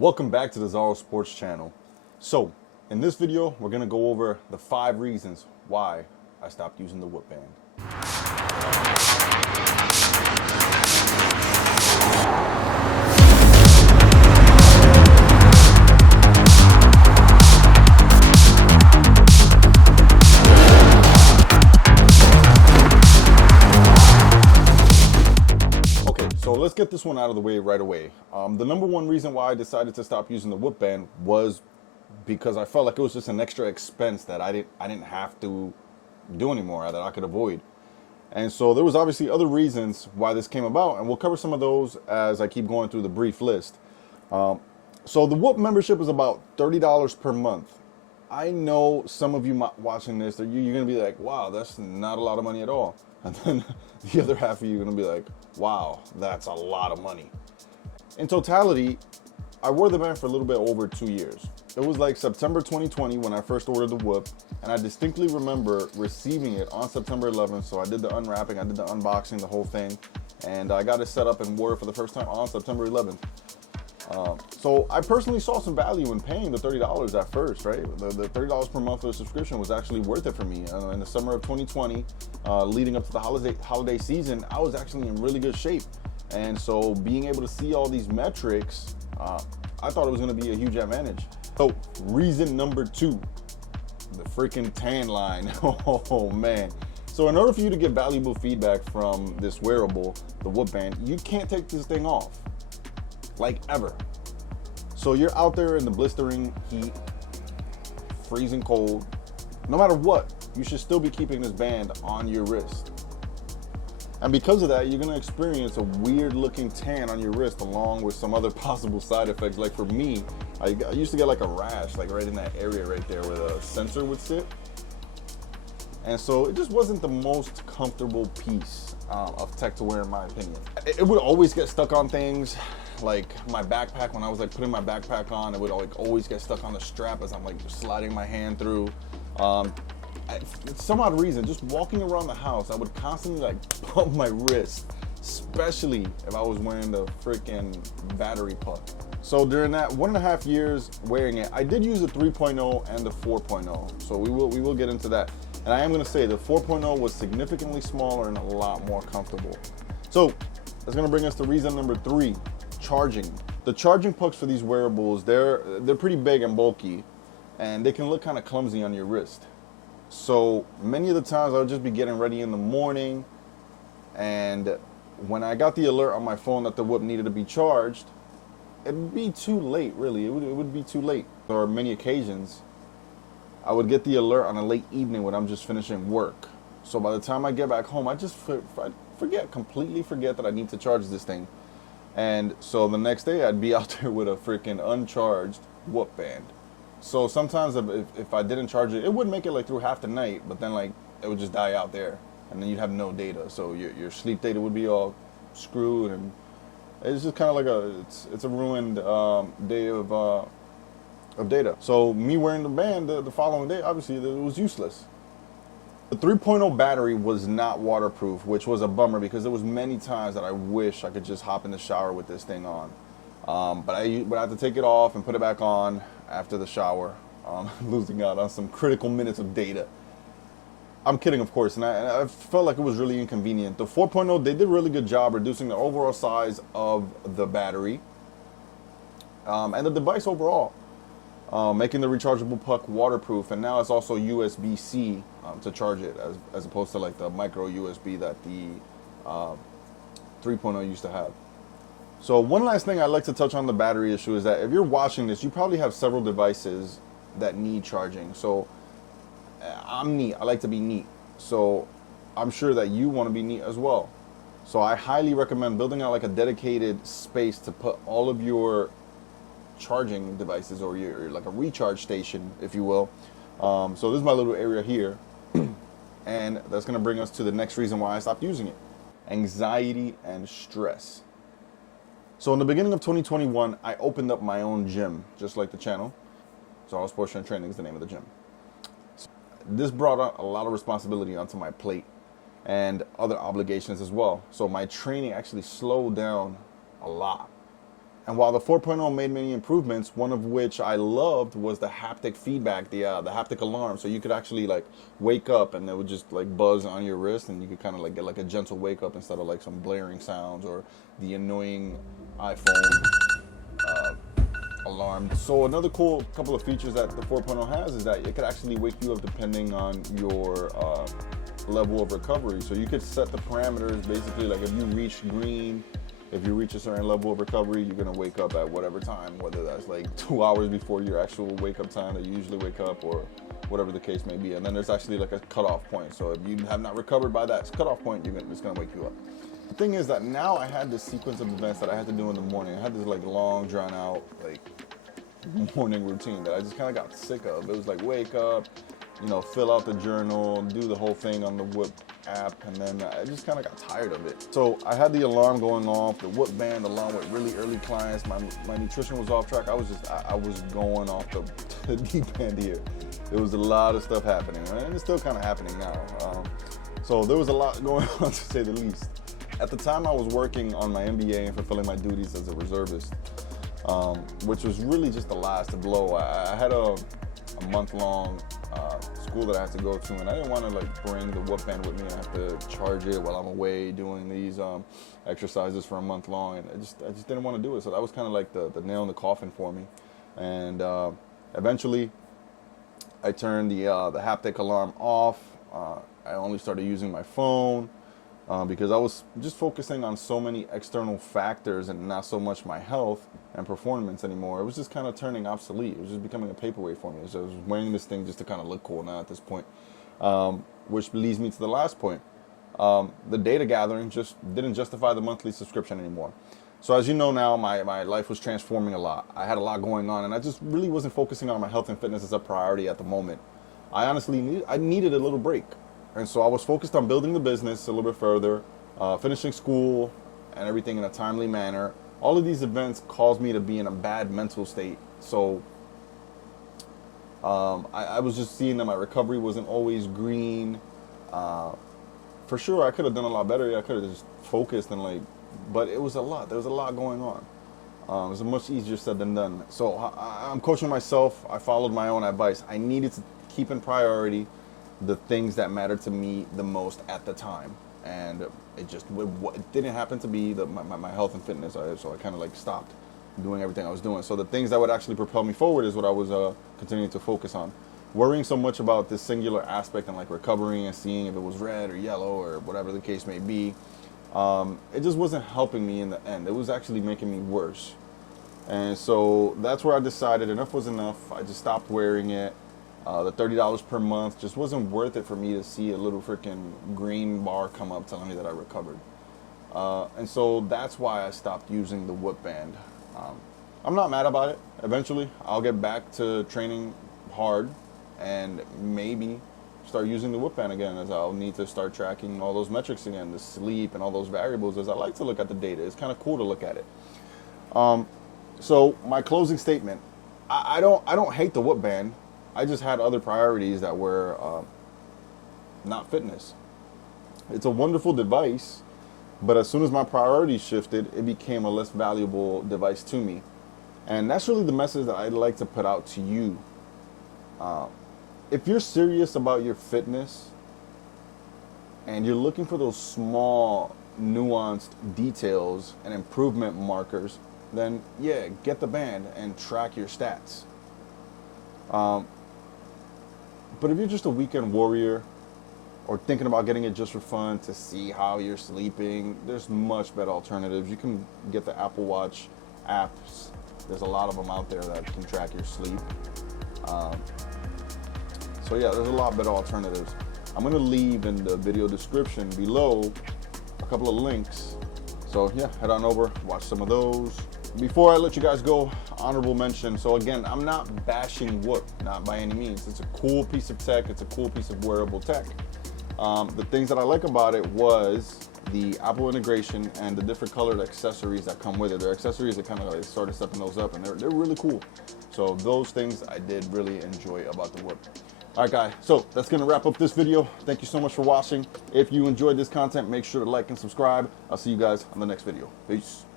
Welcome back to the Zarosports channel. So, in this video, we're going to go over the 5 reasons why I stopped using the whip band. Okay, so let's get this one out of the way right away. The number one reason why I decided to stop using the whip band was because I felt like it was just an extra expense that I didn't have to do anymore, that I could avoid. And so there was obviously other reasons why this came about, and we'll cover some of those as I keep going through the brief list. So the Whoop membership is about $30 per month. I know some of you watching this, you're going to be like, wow, that's not a lot of money at all. And then the other half of you are going to be like, wow, that's a lot of money. In totality, I wore the band for a little bit over 2 years. It was like September 2020 when I first ordered the Whoop, and I distinctly remember receiving it on September 11th. So I did the unwrapping, I did the unboxing, the whole thing, and I got it set up and wore it for the first time on September 11th. So I personally saw some value in paying the $30 at first, right? The $30 per month for the subscription was actually worth it for me. In the summer of 2020, leading up to the holiday season, I was actually in really good shape. And so being able to see all these metrics, I thought it was gonna be a huge advantage. So reason number 2, the freaking tan line. Oh man. So in order for you to get valuable feedback from this wearable, the Whoop band, you can't take this thing off. Like ever. So you're out there in the blistering heat, freezing cold, no matter what, you should still be keeping this band on your wrist. And because of that, you're gonna experience a weird looking tan on your wrist along with some other possible side effects. Like for me, I used to get like a rash, like right in that area right there where the sensor would sit. And so it just wasn't the most comfortable piece of tech to wear in my opinion. It would always get stuck on things. Like my backpack, when I was like putting my backpack on, it would like always get stuck on the strap as I'm like sliding my hand through. For some odd reason, just walking around the house, I would constantly like pump my wrist, especially if I was wearing the freaking battery puck. So during that 1.5 years wearing it, I did use the 3.0 and the 4.0. So we will get into that. And I am gonna say the 4.0 was significantly smaller and a lot more comfortable. So that's gonna bring us to reason number 3. Charging. The charging pucks for these wearables, they're pretty big and bulky, and they can look kind of clumsy on your wrist. So many of the times I would just be getting ready in the morning, and when I got the alert on my phone that the Whoop needed to be charged, it'd be too late, really. It would be too late. There are many occasions I would get the alert on a late evening when I'm just finishing work. So by the time I get back home, I just completely forget that I need to charge this thing. And so the next day I'd be out there with a freaking uncharged Whoop band. So sometimes if I didn't charge it, it would make it like through half the night, but then like it would just die out there and then you'd have no data. So your sleep data would be all screwed, and it's just kind of like it's a ruined day of data. So me wearing the band the following day, obviously it was useless. The 3.0 battery was not waterproof, which was a bummer because there was many times that I wish I could just hop in the shower with this thing on. But I would have to take it off and put it back on after the shower, losing out on some critical minutes of data. I'm kidding, of course, and I felt like it was really inconvenient. The 4.0, they did a really good job reducing the overall size of the battery and the device overall. Making the rechargeable puck waterproof, and now it's also USB-C to charge it as opposed to like the micro USB that the 3.0 used to have. So one last thing I'd like to touch on the battery issue is that if you're watching this, you probably have several devices that need charging. So I'm neat. I like to be neat. So I'm sure that you want to be neat as well. So I highly recommend building out like a dedicated space to put all of your charging devices, or your like a recharge station, if you will. So this is my little area here, and that's going to bring us to the next reason why I stopped using it: anxiety and stress. So in the beginning of 2021, I opened up my own gym, just like the channel. Zarosports and Training is the name of the gym. So this brought a lot of responsibility onto my plate and other obligations as well. So my training actually slowed down a lot. And while the 4.0 made many improvements, one of which I loved was the haptic feedback, the haptic alarm. So you could actually like wake up and it would just like buzz on your wrist, and you could kind of like get like a gentle wake up instead of like some blaring sounds or the annoying iPhone alarm. So another cool couple of features that the 4.0 has is that it could actually wake you up depending on your level of recovery. So you could set the parameters basically, like if you reach green, if you reach a certain level of recovery, you're gonna wake up at whatever time, whether that's like 2 hours before your actual wake up time that you usually wake up, or whatever the case may be. And then there's actually like a cutoff point. So if you have not recovered by that cutoff point, it's gonna wake you up. The thing is that now I had this sequence of events that I had to do in the morning. I had this like long, drawn out like morning routine that I just kind of got sick of. It was like wake up, fill out the journal, do the whole thing on the Whoop app, and then I just kind of got tired of it. So I had the alarm going off, the Whoop band along with really early clients. My nutrition was off track. I was going off the deep end here. There was a lot of stuff happening, and it's still kind of happening now. So there was a lot going on, to say the least. At the time, I was working on my MBA and fulfilling my duties as a reservist, which was really just the last blow. I had a month-long school that I had to go to, and I didn't want to like bring the Whoop band with me and have to charge it while I'm away doing these exercises for a month long, and I just didn't want to do it. So that was kind of like the nail in the coffin for me. And eventually, I turned the haptic alarm off. I only started using my phone because I was just focusing on so many external factors and not so much my health and performance anymore. It was just kind of turning obsolete. It was just becoming a paperweight for me. So I was wearing this thing just to kind of look cool now at this point, which leads me to the last point. The data gathering just didn't justify the monthly subscription anymore. So as you know now, my life was transforming a lot. I had a lot going on, and I just really wasn't focusing on my health and fitness as a priority at the moment. I honestly needed a little break. And so I was focused on building the business a little bit further, finishing school and everything in a timely manner. All of these events caused me to be in a bad mental state. So I was just seeing that my recovery wasn't always green. For sure, I could have done a lot better. I could have just focused and but it was a lot. There was a lot going on. It was much easier said than done. So I'm coaching myself. I followed my own advice. I needed to keep in priority the things that mattered to me the most at the time, and it didn't happen to be my health and fitness. So I kind of stopped doing everything I was doing. So the things that would actually propel me forward is what I was continuing to focus on. Worrying so much about this singular aspect and recovering and seeing if it was red or yellow or whatever the case may be, it just wasn't helping me in the end. It was actually making me worse. And so that's where I decided enough was enough. I just stopped wearing it. The $30 per month just wasn't worth it for me to see a little freaking green bar come up telling me that I recovered. And so that's why I stopped using the Whoop band. I'm not mad about it. Eventually, I'll get back to training hard and maybe start using the Whoop band again, as I'll need to start tracking all those metrics again, the sleep and all those variables, as I like to look at the data. It's kind of cool to look at it. So my closing statement, I don't hate the Whoop band. I just had other priorities that were not fitness. It's a wonderful device, but as soon as my priorities shifted, it became a less valuable device to me. And that's really the message that I'd like to put out to you. If you're serious about your fitness and you're looking for those small, nuanced details and improvement markers, then yeah, get the band and track your stats. But if you're just a weekend warrior or thinking about getting it just for fun to see how you're sleeping, there's much better alternatives. You can get the Apple Watch apps. There's a lot of them out there that can track your sleep. So yeah, there's a lot better alternatives. I'm gonna leave in the video description below a couple of links. So yeah, head on over, watch some of those. Before I let you guys go, honorable mention. So again, I'm not bashing Whoop, not by any means. It's a cool piece of tech. It's a cool piece of wearable tech. The things that I like about it was the Apple integration and the different colored accessories that come with it. There are accessories that kind of started stepping those up, and they're really cool. So those things I did really enjoy about the Whoop. All right, guys, so that's going to wrap up this video. Thank you so much for watching. If you enjoyed this content, make sure to like and subscribe. I'll see you guys on the next video. Peace.